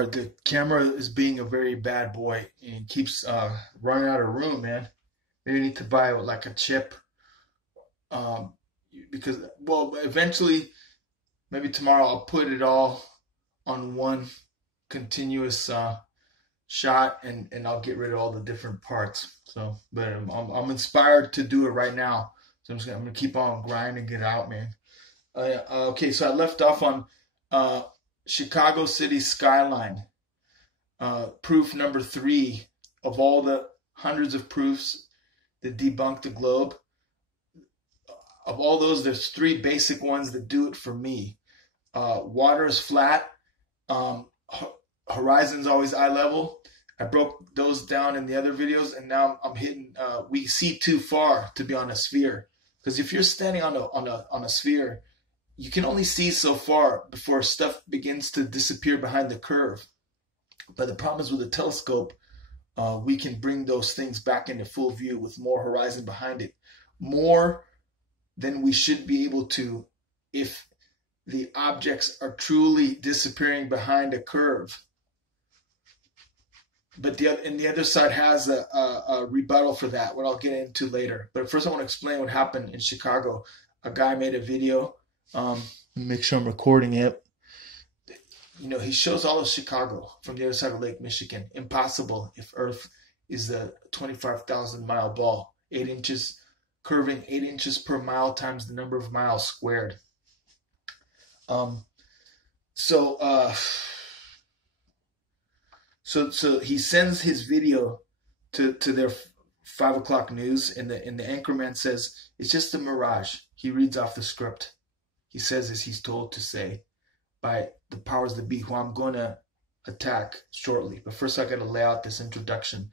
Sorry, the camera is being a very bad boy and keeps running out of room, man. Maybe you need to buy like a chip, um, because well, eventually, maybe tomorrow I'll put it all on one continuous shot, and I'll get rid of all the different parts. So, but I'm inspired to do it right now. So I'm gonna keep on grinding it out, man. Okay, so I left off on uh, Chicago City skyline. Proof number three of all the hundreds of proofs that debunk the globe. Of all those, there's three basic ones that do it for me. Water is flat. Um, Horizon's always eye level. I broke those down in the other videos, and now I'm hitting. We see too far to be on a sphere, because if you're standing on a sphere, you can only see so far before stuff begins to disappear behind the curve. But the problem is with a telescope, we can bring those things back into full view with more horizon behind it, more than we should be able to if the objects are truly disappearing behind a curve. But the other side has a rebuttal for that, what I'll get into later. But first I want to explain what happened in Chicago. A guy made a video. Make sure I'm recording it. You know, he shows all of Chicago from the other side of Lake Michigan. Impossible if Earth is a 25,000 mile ball. 8 inches, curving 8 inches per mile times the number of miles squared. So he sends his video to their 5 o'clock news, and the anchorman says it's just a mirage. He reads off the script. He says as he's told to say by the powers that be, who I'm going to attack shortly. But first I got to lay out this introduction.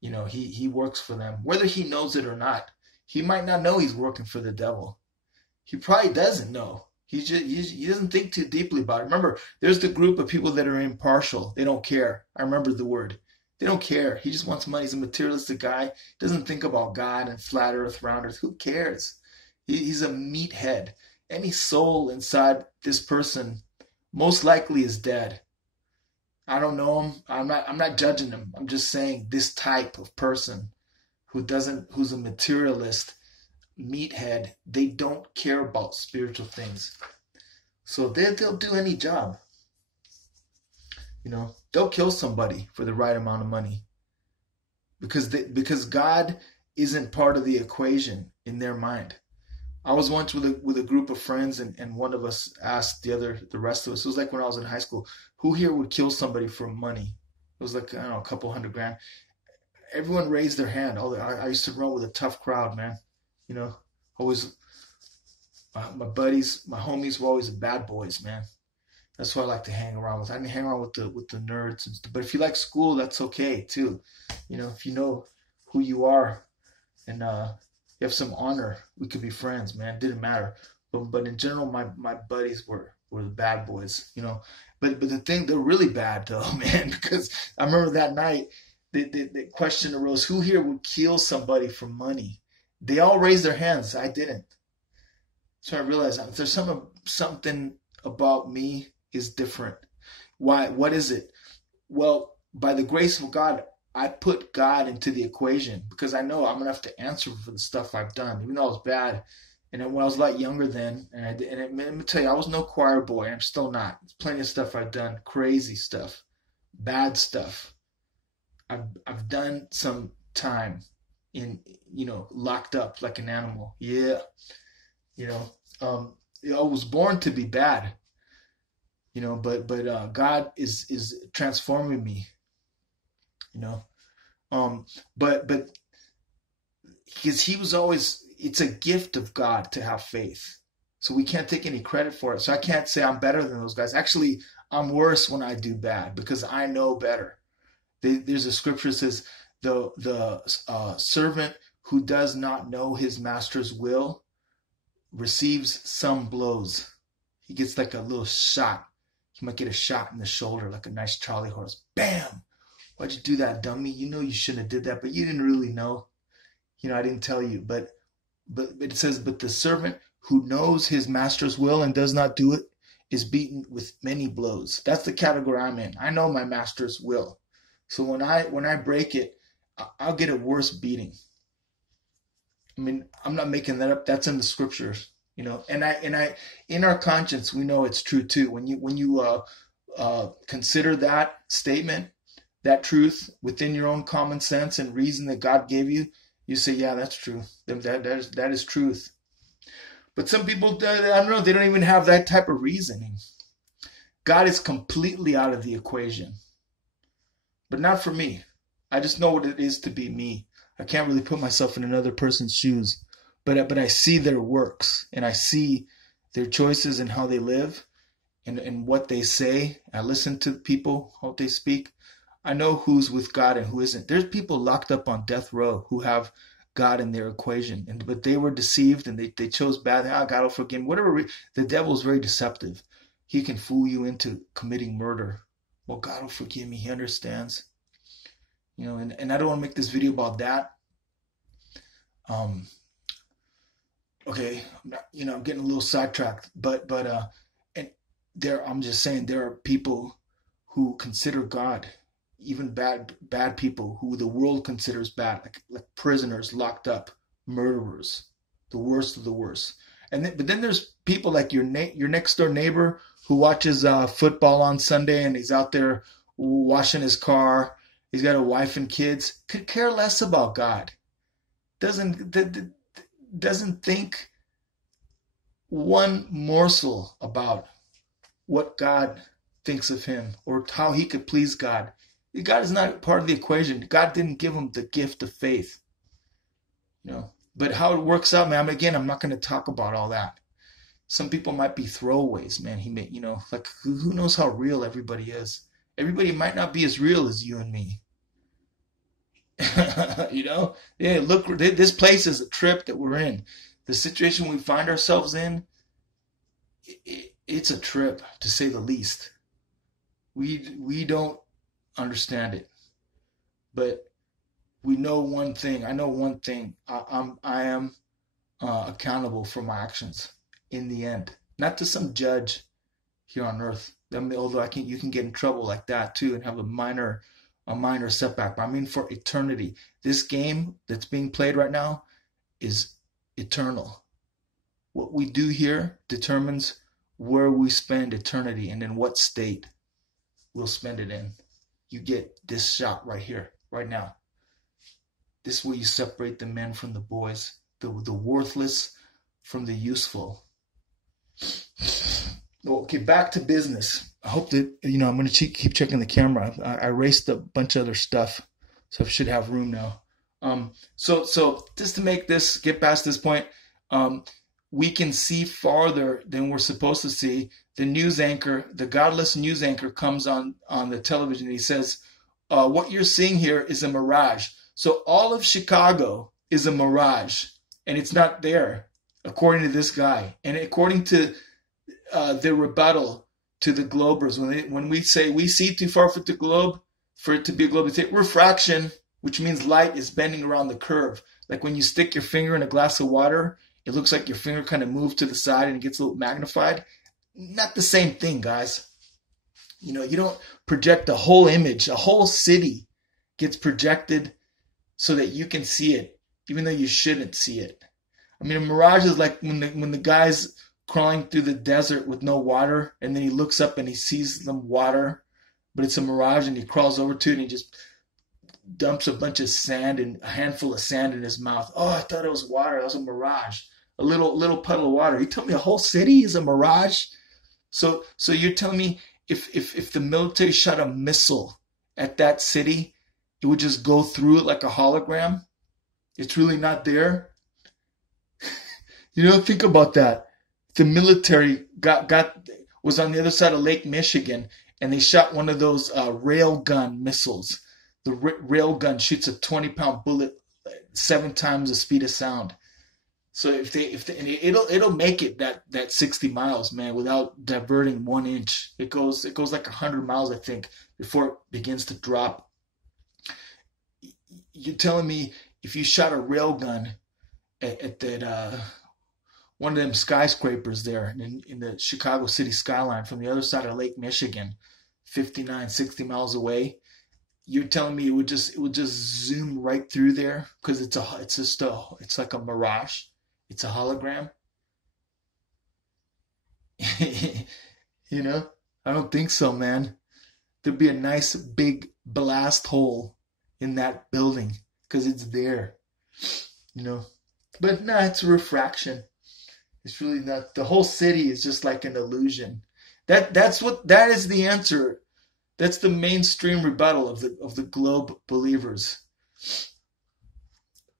You know, he works for them, whether he knows it or not. He might not know he's working for the devil. He probably doesn't know. He doesn't think too deeply about it. Remember, there's the group of people that are impartial. They don't care. I remember the word. They don't care. He just wants money. He's a materialistic guy. Doesn't think about God and flat earth, round earth. Who cares? He's a meathead. Any soul inside this person most likely is dead. I don't know him. I'm not judging him. I'm just saying this type of person who's a materialist, meathead, they don't care about spiritual things. So they'll do any job. You know, they'll kill somebody for the right amount of money. Because God isn't part of the equation in their mind. I was once with a group of friends, and one of us asked the rest of us, it was like when I was in high school, who here would kill somebody for money? It was like, I don't know, a couple $100,000. Everyone raised their hand. I used to run with a tough crowd, man. You know, always, my buddies, my homies were always the bad boys, man. That's what I like to hang around with. I didn't hang around with the nerds and stuff. But if you like school, that's okay too. You know, if you know who you are and you have some honor, we could be friends, man. It didn't matter. But in general, my buddies were the bad boys, you know. But they're really bad though, man, because I remember that night the question arose, who here would kill somebody for money? They all raised their hands. I didn't. So I realized if there's something about me is different. Why? What is it? Well, by the grace of God, I put God into the equation because I know I'm going to have to answer for the stuff I've done, even though I was bad. And then when I was a lot younger then, let me tell you, I was no choir boy. I'm still not. There's plenty of stuff I've done, crazy stuff, bad stuff. I've done some time in, you know, locked up like an animal. Yeah. You know, I was born to be bad, you know, but God is transforming me, you know, but because he was always, it's a gift of God to have faith. So we can't take any credit for it. So I can't say I'm better than those guys. Actually, I'm worse when I do bad because I know better. There's a scripture that says the servant who does not know his master's will receives some blows. He gets like a little shot. He might get a shot in the shoulder, like a nice Charlie horse. Bam! Why'd you do that, dummy? You know you shouldn't have did that, but you didn't really know. You know, I didn't tell you. But it says, but the servant who knows his master's will and does not do it, is beaten with many blows. That's the category I'm in. I know my master's will. So when I break it, I'll get a worse beating. I mean, I'm not making that up. That's in the scriptures, you know. And I in our conscience, we know it's true too. When you consider that statement, that truth within your own common sense and reason that God gave you, you say, yeah, that's true. That is truth. But some people, I don't know, they don't even have that type of reasoning. God is completely out of the equation. But not for me. I just know what it is to be me. I can't really put myself in another person's shoes. But I see their works, and I see their choices and how they live and what they say. I listen to people, how they speak. I know who's with God and who isn't. There's people locked up on death row who have God in their equation, but they were deceived and they chose bad. God will forgive them. Whatever. The devil is very deceptive. He can fool you into committing murder. Well, God will forgive me. He understands. You know, and I don't want to make this video about that. Okay, I'm getting a little sidetracked, but and I'm just saying there are people who consider God, even bad people who the world considers bad, like prisoners locked up, murderers, the worst of the worst. But then there's people like your next door neighbor who watches football on Sunday and he's out there washing his car. He's got a wife and kids. Could care less about God. Doesn't think one morsel about what God thinks of him or how he could please God. God is not part of the equation. God didn't give him the gift of faith. You know, but how it works out, man. Again, I'm not going to talk about all that. Some people might be throwaways, man. He may, like who knows how real everybody is. Everybody might not be as real as you and me. Yeah, look, this place is a trip that we're in. The situation we find ourselves in, it's a trip, to say the least. We don't understand it, but we know one thing. I know one thing. I am accountable for my actions in the end, not to some judge here on earth. Although you can get in trouble like that too and have a minor setback. But I mean, for eternity, this game that's being played right now is eternal. What we do here determines where we spend eternity and in what state we'll spend it in. You get this shot right here, right now. This is where you separate the men from the boys, the worthless from the useful. Okay, back to business. I hope that, I'm going to keep checking the camera. I erased a bunch of other stuff, so I should have room now. So just to get past this point, we can see farther than we're supposed to see. The godless news anchor comes on the television and he says, what you're seeing here is a mirage. So all of Chicago is a mirage, and it's not there, according to this guy. And according to the rebuttal to the Globers, when we say we see too far for it to be a globe, it's refraction, which means light is bending around the curve. Like when you stick your finger in a glass of water, it looks like your finger kind of moves to the side and it gets a little magnified. Not the same thing, guys. You don't project a whole image. A whole city gets projected so that you can see it, even though you shouldn't see it. I mean, a mirage is like when the guy's crawling through the desert with no water, and then he looks up and he sees some water, but it's a mirage, and he crawls over to it and he just dumps a bunch of sand and a handful of sand in his mouth. Oh, I thought it was water. That was a mirage. A little puddle of water. You tell me a whole city is a mirage? So you're telling me if the military shot a missile at that city, it would just go through it like a hologram? It's really not there? Think about that. The military was on the other side of Lake Michigan, and they shot one of those railgun missiles. The railgun shoots a 20-pound bullet 7 times the speed of sound. So it'll make it that 60 miles, man, without diverting 1 inch. It goes like 100 miles, I think, before it begins to drop. You're telling me if you shot a railgun at that one of them skyscrapers there in the Chicago city skyline from the other side of Lake Michigan, 59, 60 miles away. You're telling me it would just zoom right through there because it's like a mirage. It's a hologram. You know, I don't think so, man. There'd be a nice big blast hole in that building because it's there, you know. But no, it's refraction. It's really not. The whole city is just like an illusion. That is the answer. That's the mainstream rebuttal of the globe believers.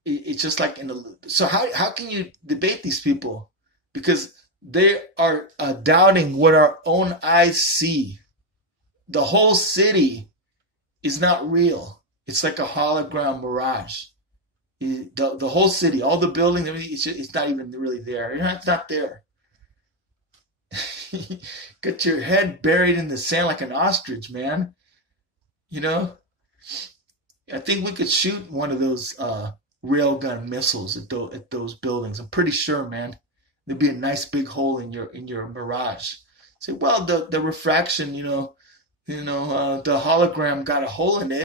It's just like so how can you debate these people? Because they are doubting what our own eyes see. The whole city is not real. It's like a hologram mirage. The whole city, all the buildings, everything, it's not even really there. It's not there. Got your head buried in the sand like an ostrich, man. You know, I think we could shoot one of those railgun missiles at those buildings. I'm pretty sure, man. There'd be a nice big hole in your mirage. Say, well, the refraction, the hologram got a hole in it.